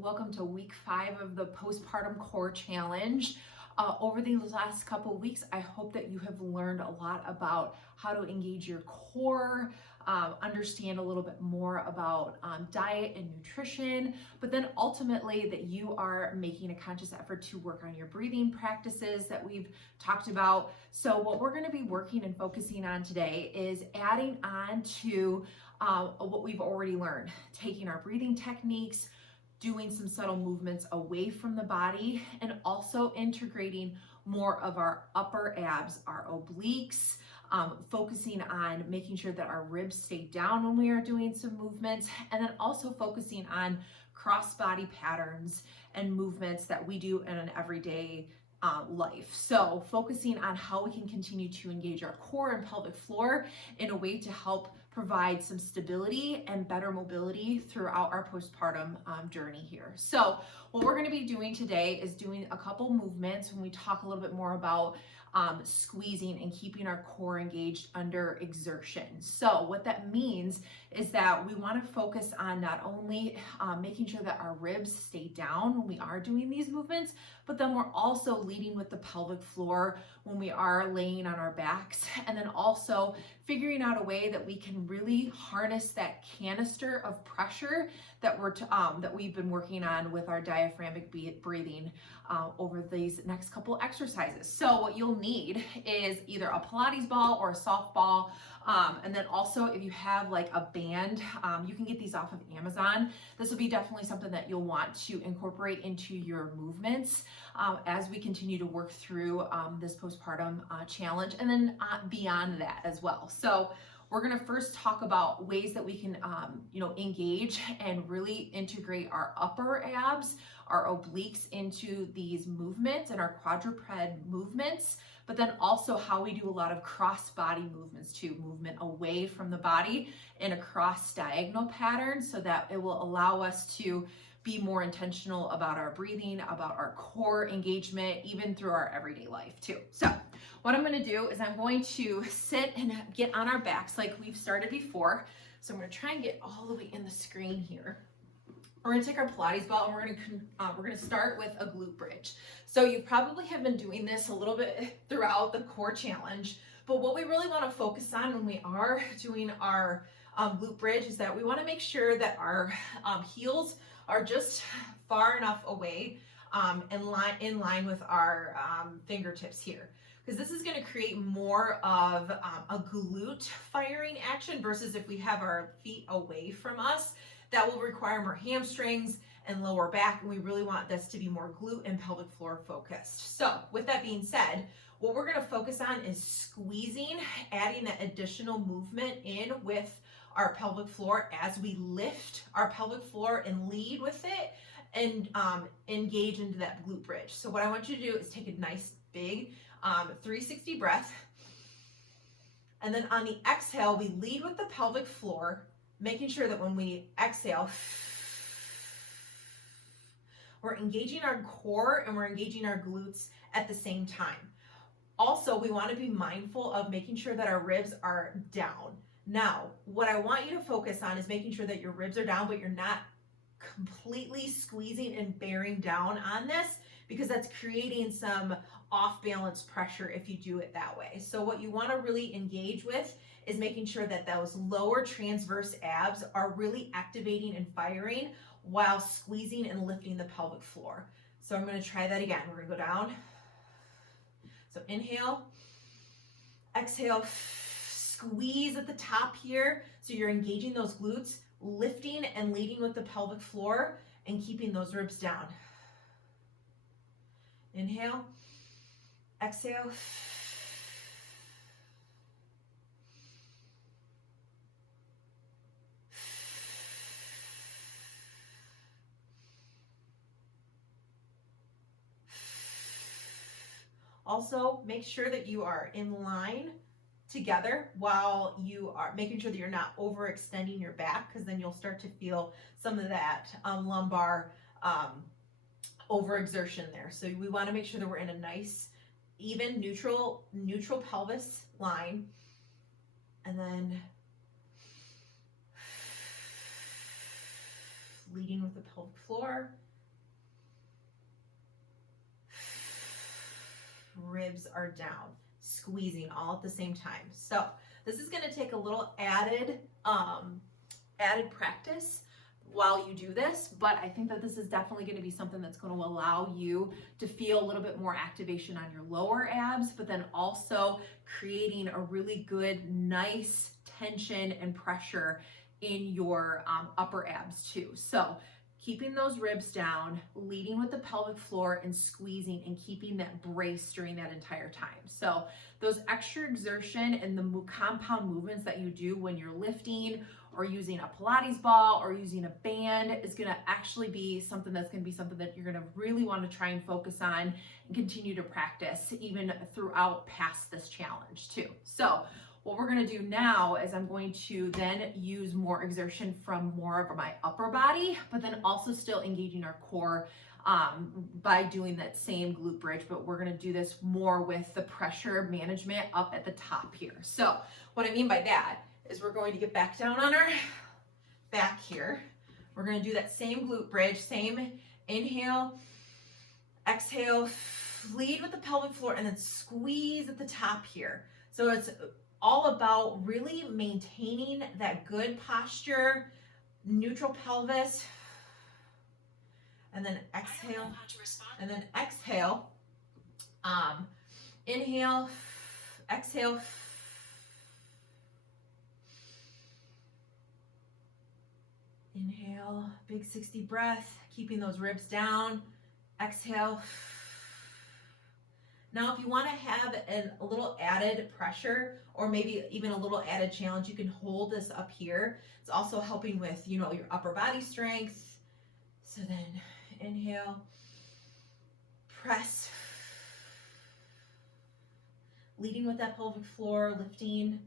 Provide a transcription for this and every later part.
Welcome to week 5 of the postpartum core challenge. Over these last couple of weeks, I hope that you have learned a lot about how to engage your core, understand a little bit more about diet and nutrition, but then ultimately that you are making a conscious effort to work on your breathing practices that we've talked about. So what we're going to be working and focusing on today is adding on to what we've already learned, taking our breathing techniques, doing some subtle movements away from the body, and also integrating more of our upper abs, our obliques, focusing on making sure that our ribs stay down when we are doing some movements, and then also focusing on cross body patterns and movements that we do in an everyday life. So focusing on how we can continue to engage our core and pelvic floor in a way to help provide some stability and better mobility throughout our postpartum journey here. So what we're going to be doing today is doing a couple movements when we talk a little bit more about squeezing and keeping our core engaged under exertion. So what that means is that we want to focus on not only making sure that our ribs stay down when we are doing these movements, but then we're also leading with the pelvic floor when we are laying on our backs, and then also figuring out a way that we can really harness that canister of pressure that we've been working on with our diaphragmatic breathing over these next couple exercises. So what you'll need is either a Pilates ball or a softball, and then also if you have like a band, you can get these off of Amazon. This will be definitely something that you'll want to incorporate into your movements as we continue to work through this postpartum challenge, and then beyond that as well. So we're going to first talk about ways that we can engage and really integrate our upper abs, our obliques into these movements and our quadruped movements, but then also how we do a lot of cross body movements too, movement away from the body in a cross diagonal pattern, so that it will allow us to be more intentional about our breathing, about our core engagement, even through our everyday life too. So what I'm going to do is I'm going to sit and get on our backs like we've started before. So I'm going to try and get all the way in the screen here. We're going to take our Pilates ball and we're going to start with a glute bridge. So you probably have been doing this a little bit throughout the core challenge, but what we really want to focus on when we are doing our glute bridge is that we want to make sure that our heels are just far enough away in line with our fingertips here, because this is going to create more of a glute firing action versus if we have our feet away from us. That will require more hamstrings and lower back, and we really want this to be more glute and pelvic floor focused. So with that being said, what we're going to focus on is squeezing, adding that additional movement in with our pelvic floor as we lift our pelvic floor and lead with it and engage into that glute bridge. So what I want you to do is take a nice big 360 breath, and then on the exhale we lead with the pelvic floor, making sure that when we exhale we're engaging our core and we're engaging our glutes at the same time. Also, we want to be mindful of making sure that our ribs are down. Now, what I want you to focus on is making sure that your ribs are down, but you're not completely squeezing and bearing down on this, because that's creating some off-balance pressure if you do it that way. So what you want to really engage with is making sure that those lower transverse abs are really activating and firing while squeezing and lifting the pelvic floor. So I'm going to try that again. We're going to go down. So inhale, exhale, squeeze at the top here. So you're engaging those glutes, lifting and leading with the pelvic floor and keeping those ribs down. Inhale, exhale. Also, make sure that you are in line together while you are making sure that you're not overextending your back, because then you'll start to feel some of that lumbar overexertion there. So we want to make sure that we're in a nice, even, neutral pelvis line, and then leading with the pelvic floor, ribs are down, squeezing all at the same time. So this is going to take a little added practice while you do this, but I think that this is definitely going to be something that's going to allow you to feel a little bit more activation on your lower abs, but then also creating a really good, nice tension and pressure in your upper abs too. So keeping those ribs down, leading with the pelvic floor and squeezing and keeping that brace during that entire time. So those extra exertion and the compound movements that you do when you're lifting or using a Pilates ball or using a band is gonna actually be something that you're gonna really wanna try and focus on and continue to practice even throughout past this challenge too. So what we're gonna do now is I'm going to then use more exertion from more of my upper body, but then also still engaging our core by doing that same glute bridge, but we're gonna do this more with the pressure management up at the top here. So what I mean by that is we're going to get back down on our back here. We're gonna do that same glute bridge, same inhale, exhale, lead with the pelvic floor, and then squeeze at the top here. So it's all about really maintaining that good posture, neutral pelvis, and then exhale, and then exhale, inhale, exhale, inhale, big 60 breath, keeping those ribs down, exhale. Now, if you want to have a little added pressure or maybe even a little added challenge, you can hold this up here. It's also helping with, your upper body strength. So then inhale, press, leading with that pelvic floor, lifting.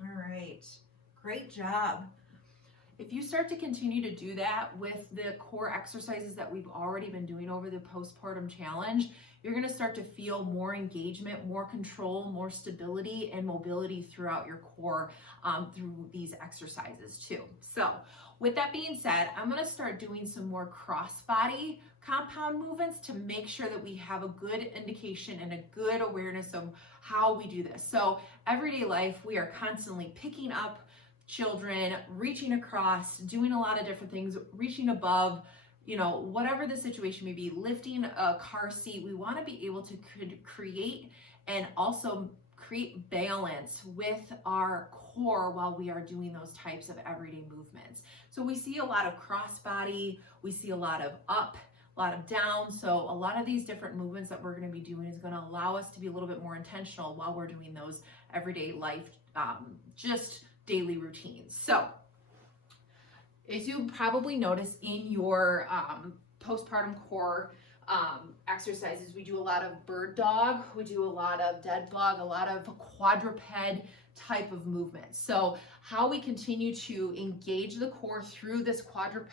Right. Great job. If you start to continue to do that with the core exercises that we've already been doing over the postpartum challenge, you're going to start to feel more engagement, more control, more stability and mobility throughout your core through these exercises too. So with that being said, I'm going to start doing some more cross-body compound movements to make sure that we have a good indication and a good awareness of how we do this. So everyday life, we are constantly picking up children, reaching across, doing a lot of different things, reaching above, whatever the situation may be, lifting a car seat. We want to be able to create and also create balance with our core while we are doing those types of everyday movements. So we see a lot of crossbody, we see a lot of up, a lot of down. So a lot of these different movements that we're going to be doing is going to allow us to be a little bit more intentional while we're doing those everyday life, just daily routines. So as you probably notice in your postpartum core exercises, we do a lot of bird dog, we do a lot of dead bug, a lot of quadruped type of movements. So how we continue to engage the core through this quadruped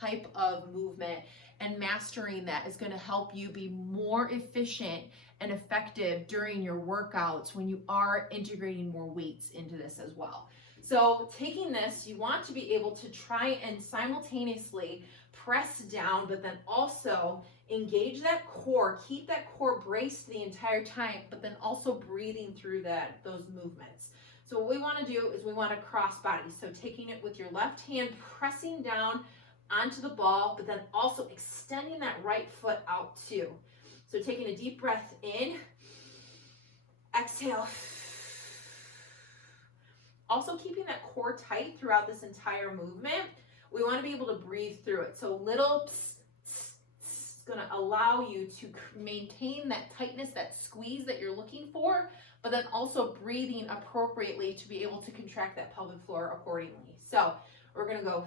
type of movement and mastering that is going to help you be more efficient and effective during your workouts when you are integrating more weights into this as well. So taking this, you want to be able to try and simultaneously press down, but then also engage that core, keep that core braced the entire time, but then also breathing through those movements. So what we want to do is we want to cross body. So taking it with your left hand, pressing down onto the ball, but then also extending that right foot out too. So taking a deep breath in, exhale. Also keeping that core tight throughout this entire movement. We want to be able to breathe through it. So little is going to allow you to maintain that tightness, that squeeze that you're looking for, but then also breathing appropriately to be able to contract that pelvic floor accordingly. So we're going to go.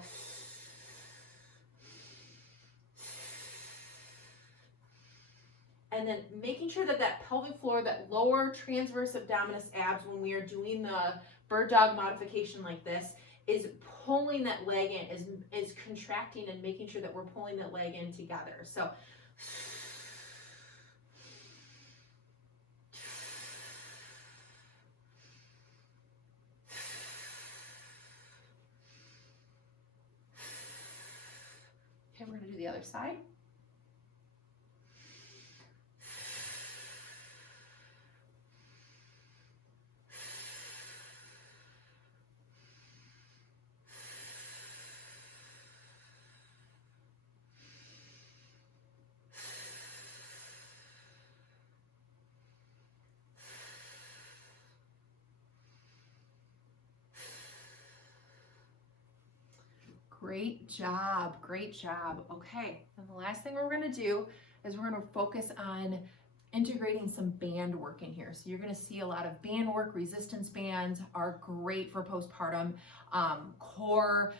And then making sure that that pelvic floor, that lower transverse abdominis abs, when we are doing the bird dog modification like this, is pulling that leg in, is contracting and making sure that we're pulling that leg in together. So other side. Great job, great job. Okay, and the last thing we're gonna do is we're gonna focus on integrating some band work in here. So you're gonna see a lot of band work. Resistance bands are great for postpartum core,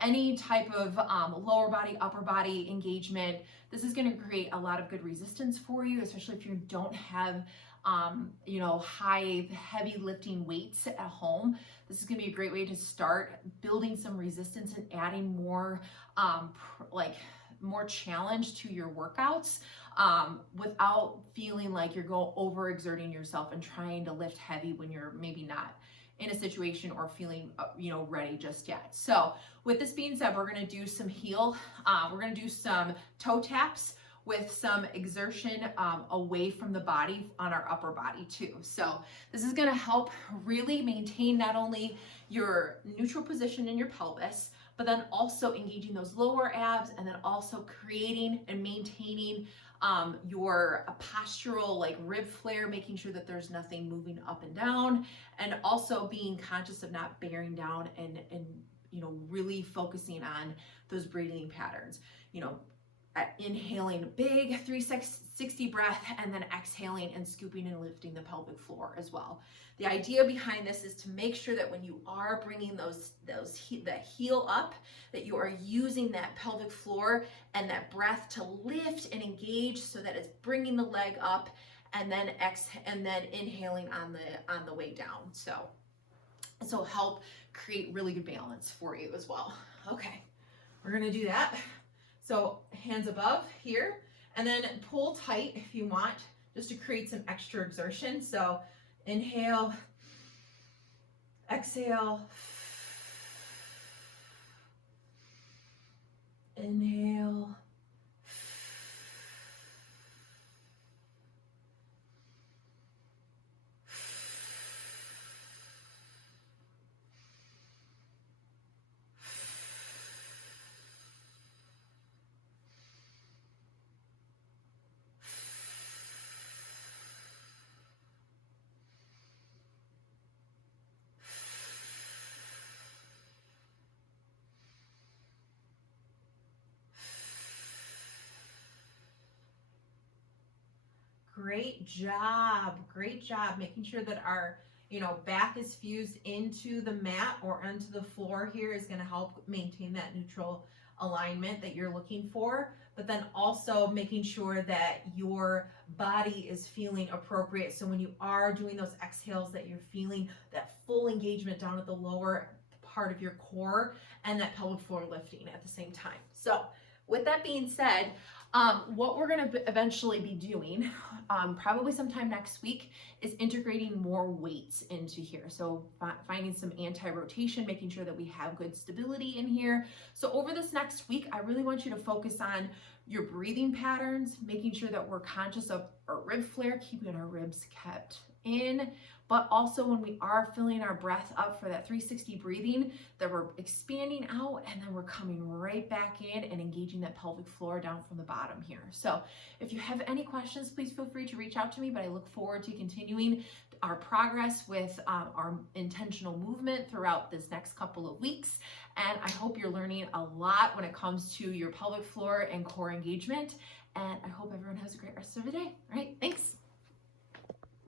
any type of lower body, upper body engagement. This is gonna create a lot of good resistance for you, especially if you don't have you know, high, heavy lifting weights at home. This is gonna be a great way to start building some resistance and adding more, more challenge to your workouts without feeling like you're overexerting yourself and trying to lift heavy when you're maybe not in a situation or feeling, you know, ready just yet. So with this being said, we're gonna do some we're gonna do some toe taps with some exertion away from the body on our upper body too. So this is gonna help really maintain not only your neutral position in your pelvis, but then also engaging those lower abs, and then also creating and maintaining your postural like rib flare, making sure that there's nothing moving up and down, and also being conscious of not bearing down and you know, really focusing on those breathing patterns. You know, inhaling a big 360 breath, and then exhaling and scooping and lifting the pelvic floor as well. The idea behind this is to make sure that when you are bringing the heel up, that you are using that pelvic floor and that breath to lift and engage, so that it's bringing the leg up and then inhaling on the way down. So help create really good balance for you as well. Okay, we're gonna do that. So hands above here, and then pull tight if you want, just to create some extra exertion. So inhale, exhale, inhale, great job, great job. Making sure that our, you know, back is fused into the mat or onto the floor here is gonna help maintain that neutral alignment that you're looking for, but then also making sure that your body is feeling appropriate. So when you are doing those exhales, that you're feeling that full engagement down at the lower part of your core and that pelvic floor lifting at the same time. So with that being said, what we're going to eventually be doing, probably sometime next week, is integrating more weights into here. So finding some anti-rotation, making sure that we have good stability in here. So over this next week, I really want you to focus on your breathing patterns, making sure that we're conscious of our rib flare, keeping our ribs kept in, but also when we are filling our breath up for that 360 breathing, that we're expanding out and then we're coming right back in and engaging that pelvic floor down from the bottom here. So if you have any questions, please feel free to reach out to me, but I look forward to continuing our progress with our intentional movement throughout this next couple of weeks. And I hope you're learning a lot when it comes to your pelvic floor and core engagement. And I hope everyone has a great rest of the day. All right, thanks.